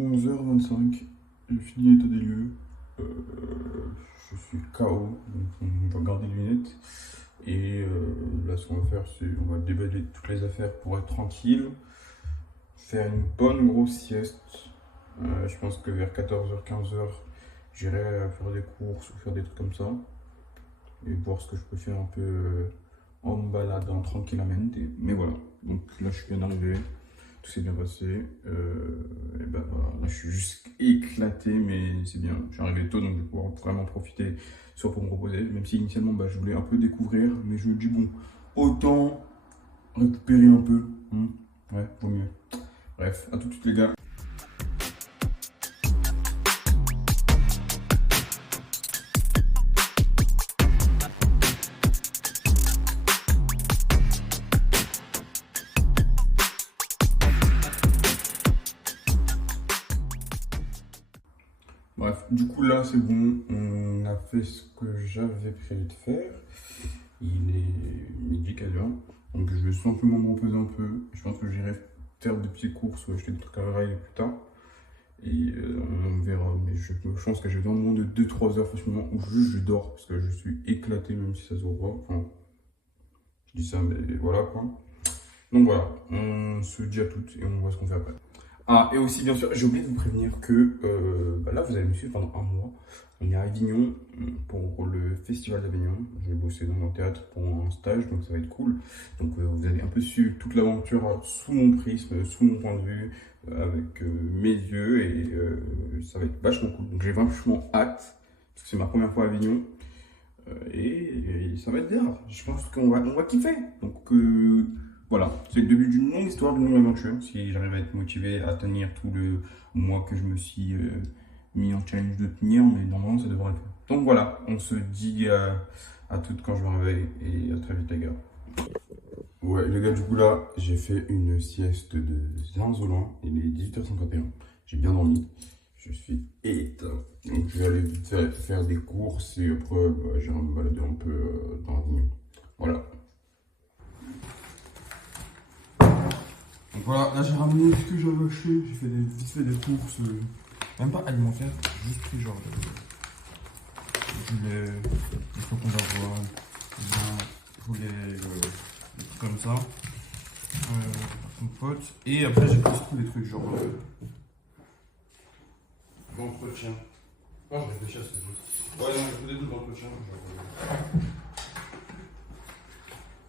11h25, j'ai fini l'état des lieux. Euh, je suis KO, donc on va garder les lunettes. Et là, ce qu'on va faire, c'est on va déballer toutes les affaires pour être tranquille, faire une bonne grosse sieste. Je pense que vers 14h, 15h, j'irai faire des courses ou faire des trucs comme ça. Et voir ce que je peux faire un peu en me baladant tranquillement. Mais voilà, donc là, je suis bien arrivé. Tout s'est bien passé. Et ben voilà, là je suis juste éclaté, mais c'est bien. Je suis arrivé tôt, donc je vais pouvoir vraiment profiter, soit pour me reposer, même si initialement bah, je voulais un peu découvrir, mais je me dis bon, autant récupérer un peu. Ouais, vaut mieux. Bref, à tout de suite les gars. Bref, du coup là c'est bon, on a fait ce que j'avais prévu de faire. Il est midi quelle heure, donc je vais simplement me reposer un peu. Je pense que j'irai faire des petites courses ou acheter des trucs à rail plus tard. Et on verra, mais je pense que j'ai besoin de moins de 2-3 heures facilement où juste je dors parce que je suis éclaté même si ça se voit pas. Enfin, je dis ça, mais voilà quoi. Donc voilà, on se dit à toutes et on voit ce qu'on fait après. Ah, et aussi, bien sûr, j'ai oublié de vous prévenir que bah là, vous allez me suivre pendant un mois. On est à Avignon pour le festival d'Avignon. Je vais bosser dans un théâtre pour un stage, donc ça va être cool. Donc vous allez un peu suivre toute l'aventure sous mon prisme, sous mon point de vue, avec mes yeux, et ça va être vachement cool. Donc j'ai vachement hâte, parce que c'est ma première fois à Avignon, et ça va être bien. Je pense qu'on va kiffer. Donc voilà, c'est le début d'une longue histoire, d'une longue aventure. Si j'arrive à être motivé à tenir tout le mois que je me suis mis en challenge de tenir, mais normalement ça devrait le faire. Donc voilà, on se dit à toutes quand je me réveille et à très vite les gars. Ouais les gars, du coup là, j'ai fait une sieste de zinzolin, il est 18h51, j'ai bien dormi, je suis éteint. Donc je vais aller vite faire des courses et après bah, j'irai me balader un peu dans Avignon. Voilà. Donc voilà, là j'ai ramené ce que j'avais acheté, j'ai fait vite fait des courses, même pas alimentaires, juste pris genre du lait, des flocons d'avoine, du poulet, des trucs comme ça, compote. Et après j'ai pris surtout des trucs genre d'entretien. Oh, je réfléchis à ce que je veux. Ouais, non, je voulais des trucs d'entretien, genre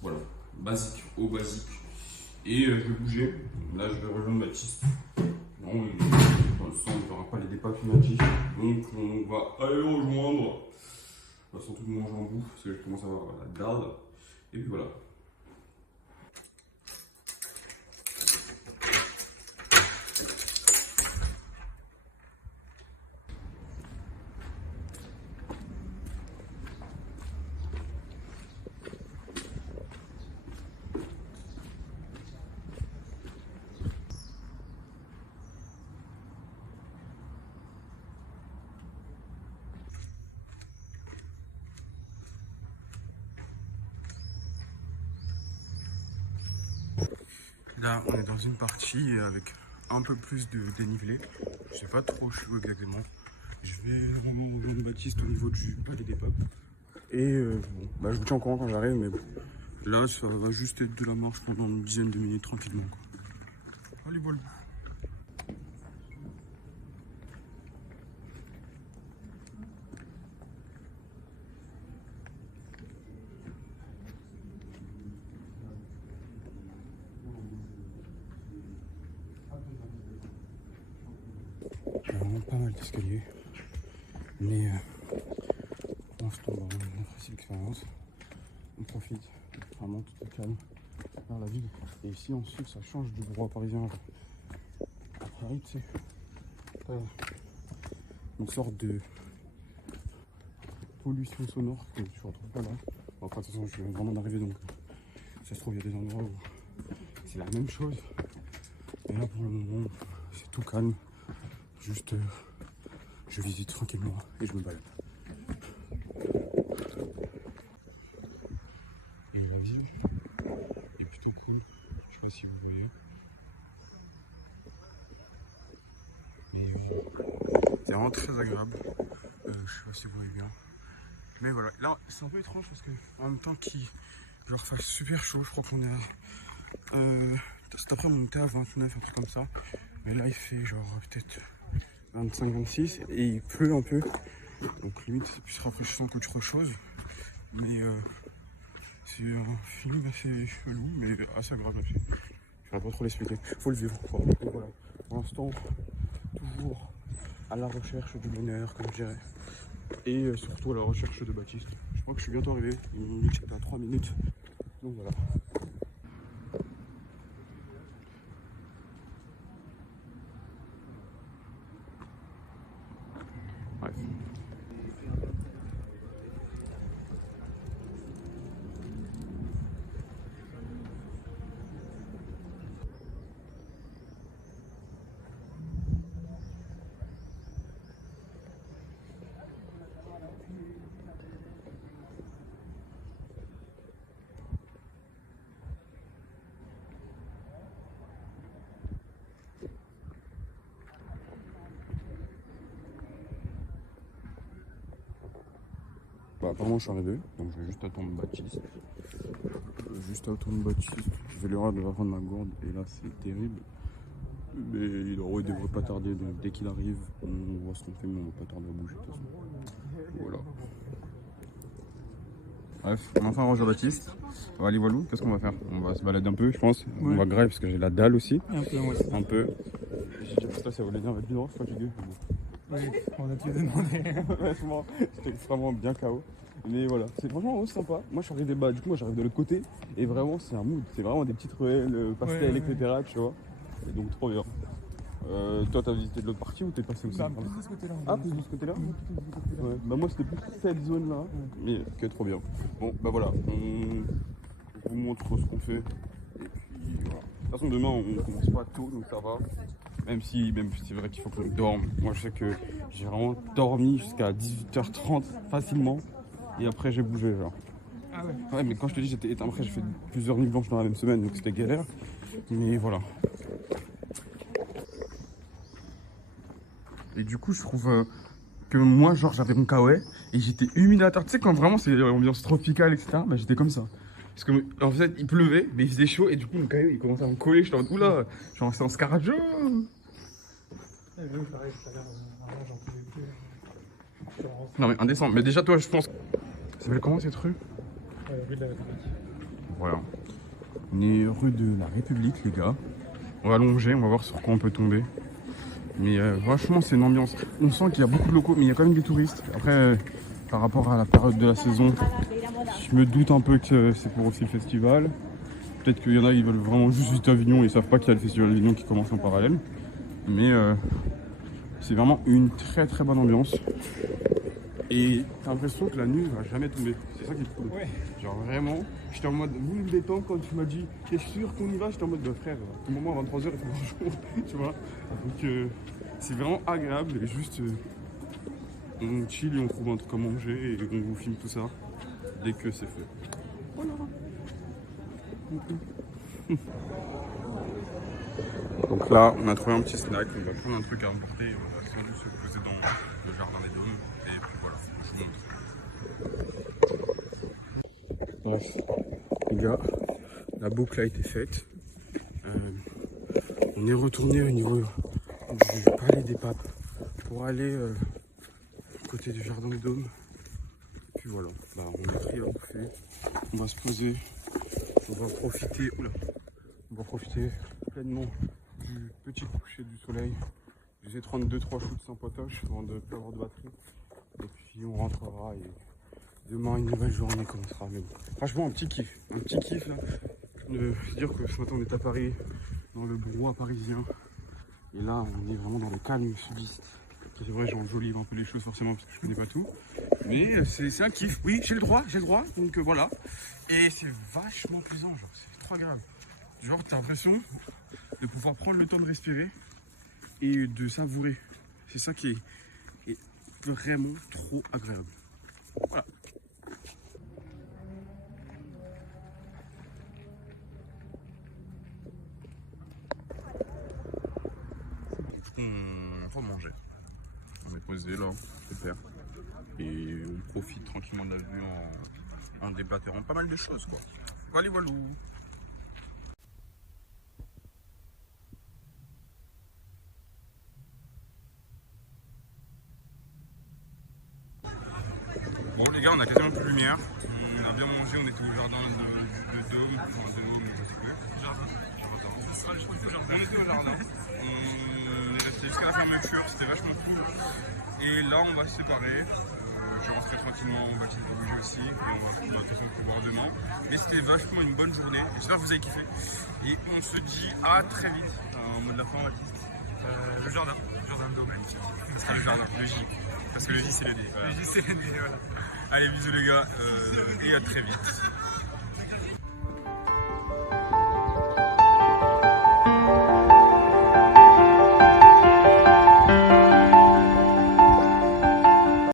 voilà, basique, au basique. Et je vais bouger. Là, je vais rejoindre Baptiste. Non, pour l'instant, on ne verra pas les départs climatique. Donc, on va aller rejoindre. On va surtout manger en bouffe parce que je commence à avoir la garde. Et puis voilà. Là, on est dans une partie avec un peu plus de dénivelé. Je sais pas trop où exactement. Je vais vraiment rejoindre Baptiste au niveau du palais des papes. Et bon, bah, je vous tiens au courant quand j'arrive, mais bon. Là, ça va juste être de la marche pendant une dizaine de minutes tranquillement, quoi. Allez, voilà. Il y a vraiment pas mal d'escaliers, mais on se tombe dans une impressionnante expérience. On profite, vraiment tout est calme vers la ville. Et ici ensuite ça change du brouhaha parisien. À Paris, tu sais, t'as une sorte de pollution sonore que tu retrouves pas là. Bon, après de toute façon je viens vraiment d'arriver, donc ça se trouve il y a des endroits où c'est la même chose. Et là pour le moment c'est tout calme. Juste je visite tranquillement et je me balade. Et la vue est plutôt cool. Je sais pas si vous voyez. Mais C'est vraiment très agréable. Je sais pas si vous voyez bien. Mais voilà, là c'est un peu étrange parce que en même temps qu'il genre fasse super chaud, je crois qu'on est à cet après on était à 29, un truc comme ça. Mais là il fait genre peut-être 25-26 et il pleut un peu. Donc limite c'est plus rafraîchissant qu'autre chose. Mais c'est un film assez chelou mais assez agréable aussi. Je ne vais pas trop l'expliquer, faut le vivre quoi. Et voilà, pour l'instant, toujours à la recherche du bonheur comme je dirais. Et surtout à la recherche de Baptiste. Je crois que je suis bientôt arrivé, ils m'ont dit que c'était à 3 minutes. Donc voilà. Bref. Bah, apparemment je suis arrivé, donc je vais juste attendre Baptiste. Je vais lui dire de prendre ma gourde et là c'est terrible. Mais il devrait pas tarder, donc dès qu'il arrive, on voit ce qu'on fait, mais on va pas tarder à bouger de toute façon. Voilà. Bref, on a enfin rejoint Baptiste. Allez, voilà, qu'est-ce qu'on va faire? On va se balader un peu, je pense. Ouais. On va grailler parce que j'ai la dalle aussi. Un peu, moi aussi. Un peu. J'ai dit, putain, ça voulait dire, va bien, je suis fatigué. Oui, on a tout demandé. Honnêtement, j'étais vraiment bien KO. Mais voilà, c'est franchement sympa. Moi, je suis arrivé, du coup, moi, j'arrive de l'autre côté. Et vraiment, c'est un mood. C'est vraiment des petites ruelles, pastels, ouais, etc. Tu vois. Et donc, trop bien. Toi, t'as visité de l'autre partie ou t'es passé aussi? Plus de ce côté-là. Ah, plus de ce côté-là, ouais. Bah, moi, c'était plus cette zone-là. Ouais. Mais, ok, trop bien. Bon, bah voilà, on vous montre ce qu'on fait. Et puis, voilà. De toute façon, demain, on commence pas tôt, donc ça va. Même si c'est vrai qu'il faut que je dorme. Moi, je sais que j'ai vraiment dormi jusqu'à 18h30 facilement. Et après, j'ai bougé, genre. Ah ouais? Ouais, mais quand je te dis j'étais éteint, après, j'ai fait plusieurs nuits blanches dans la même semaine, donc c'était galère. Mais voilà. Et du coup, je trouve que moi, genre, j'avais mon kawaii et j'étais humide à terre. Tu sais, quand vraiment c'est l'ambiance tropicale, etc., bah, j'étais comme ça. Parce que, en fait, il pleuvait, mais il faisait chaud et du coup, mon kawaii, il commençait à me coller. J'étais en mode, oula, genre, c'est en Scarajo. Non, mais indécent. Mais déjà, toi, je pense. Ça s'appelle comment cette rue? Rue de la République. Voilà. On est rue de la République, les gars. On va longer, on va voir sur quoi on peut tomber. Mais franchement, c'est une ambiance. On sent qu'il y a beaucoup de locaux, mais il y a quand même des touristes. Après, par rapport à la période de la saison, je me doute un peu que c'est pour aussi le festival. Peut-être qu'il y en a, ils veulent vraiment juste visiter Avignon et ils savent pas qu'il y a le festival d'Avignon qui commence en parallèle. Mais c'est vraiment une très très bonne ambiance. Et t'as l'impression que la nuit va jamais tomber. C'est ça qui est cool. Ouais. Genre vraiment, j'étais en mode, vous me détendez quand tu m'as dit, t'es sûr qu'on y va? J'étais en mode, frère, à tout moment à 23h, il fait bonjour, tu vois. Donc c'est vraiment agréable et juste, on chill et on trouve un truc à manger et on vous filme tout ça dès que c'est fait. Voilà. Donc là, on a trouvé un petit snack, on va prendre un truc à emporter et on va sans doute se poser dans le jardin des dômes. Et puis voilà, je vous montre. Bref, les gars, la boucle a été faite. On est retourné au niveau du palais des papes pour aller côté du jardin des dômes. Et puis voilà, bah, on est pris à bouffer. On va se poser, on va profiter, on va profiter pleinement du petit coucher du soleil. Je vais prendre 2-3 shoots sans potoche avant de ne plus avoir de batterie. Et puis on rentrera et demain une nouvelle journée commencera. Mais bon, franchement un petit kiff là. De se dire que ce matin on est à Paris, dans le brouhaha parisien. Et là on est vraiment dans le calme sudiste. C'est vrai, j'enjolive un peu les choses forcément parce que je connais pas tout. Mais c'est un kiff, oui j'ai le droit, donc voilà. Et c'est vachement plaisant, genre c'est trop agréable. Genre t'as l'impression de pouvoir prendre le temps de respirer et de savourer. C'est ça qui est vraiment trop agréable. Voilà. Du coup, on train de manger. On est posé là, super. Et on profite tranquillement de la vue en débattant pas mal de choses quoi. Voilà, voilà. Bon les gars, on a quasiment plus de lumière. On a bien mangé, on était au jardin de Dôme, enfin de Dôme, je sais plus. Jardin. On était au jardin. On est resté jusqu'à la fermeture, c'était vachement cool. Et là on va se séparer. Je vais rentrer tranquillement, on va essayer de bouger aussi. Et on va de toute façon pouvoir demain. Mais c'était vachement une bonne journée. J'espère que vous avez kiffé. Et on se dit à très vite. En mode de la fin, Baptiste. Le jardin de Dôme, magnifique. Ce sera le jardin, le J. Parce que le J c'est le D. Voilà. Le J, c'est l'année, voilà. Allez, bisous les gars, et à très vite.